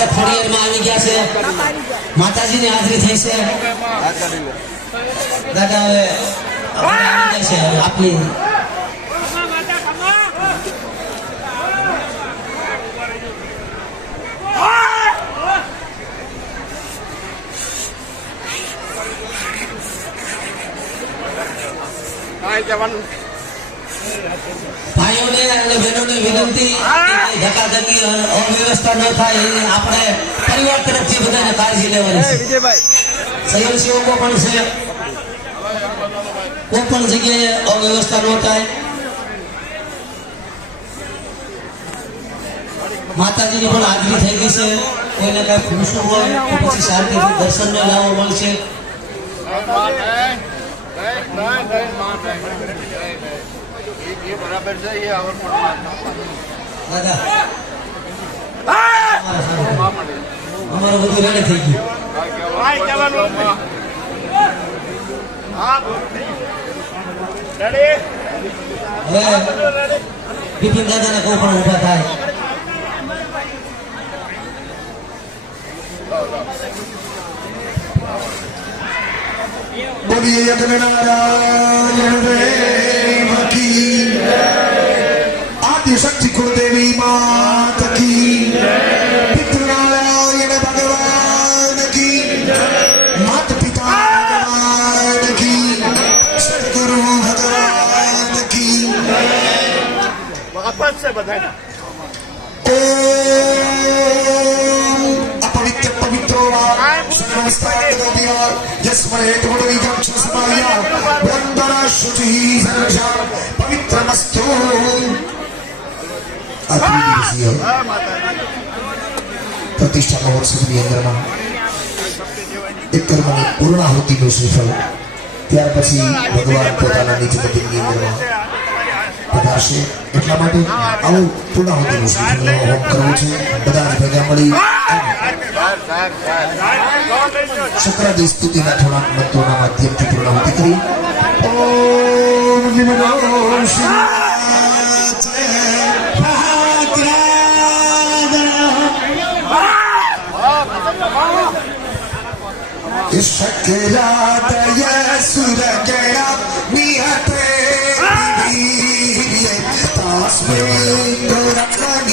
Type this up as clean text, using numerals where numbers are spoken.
આપણે ખોડિયારમાં આવી ગયા છે, માતાજીની હાજરી થઈ છે. દાદા હવે આવી ગયા છે આપની ભાઈઓને અને બહેનોને વિનંતી ધકાધકી અવ્યવસ્થા ન થાય એ આપણે પરિવાર તરફથી બધાને કાળજી લેવાની છે. સ્વયંસેવકો પણ છે, કોઈ પણ જગ્યાએ અવ્યવસ્થા ન થાય. માતાજીની પણ હાજરી થઈ ગઈ છે. કોઈને કઈ પૂછવું હોય તો પછી શાંતિથી દર્શનને લાવવા મળશે. બરાબર છે. દાદા અમારું બધું રેડી થઈ ગયું. હવે બિપિન દાદાને કોઈ પણ ઉભા થાય. બોલીએ યજ્ઞ નારાયણ દેવ કી આદિશક્તિ કુળદેવી માત કી પિતૃનારાયણ ભગવાન કી માત પિતા ભગવાન કી સદગુરુ ભગવાન કી વાપસ છે બધા. अपवित्र पवित्रो पवित्रमस्तु. प्रतिष्ठा महोत्सवની અંદરમાં એક કર્મની પૂર્ણાહુતિનું શ્રીફળ, ત્યાર પછી ભગવાન પોતાના નિજ મંદિરની અંદરમાં પધારશે. એટલા માટે આવું પૂર્ણાહુતિનું શ્રીફળનો હોમ કરવો છે. બધા જ ભેગા મળી શુક્રાદી સ્તુતિના થોડાક મંત્રોના માધ્યમથી પૂર્ણાહુતિ કરી. ઓમ નમો શિવાય. શકરાદય સુરગણા નિહતે તસ્मै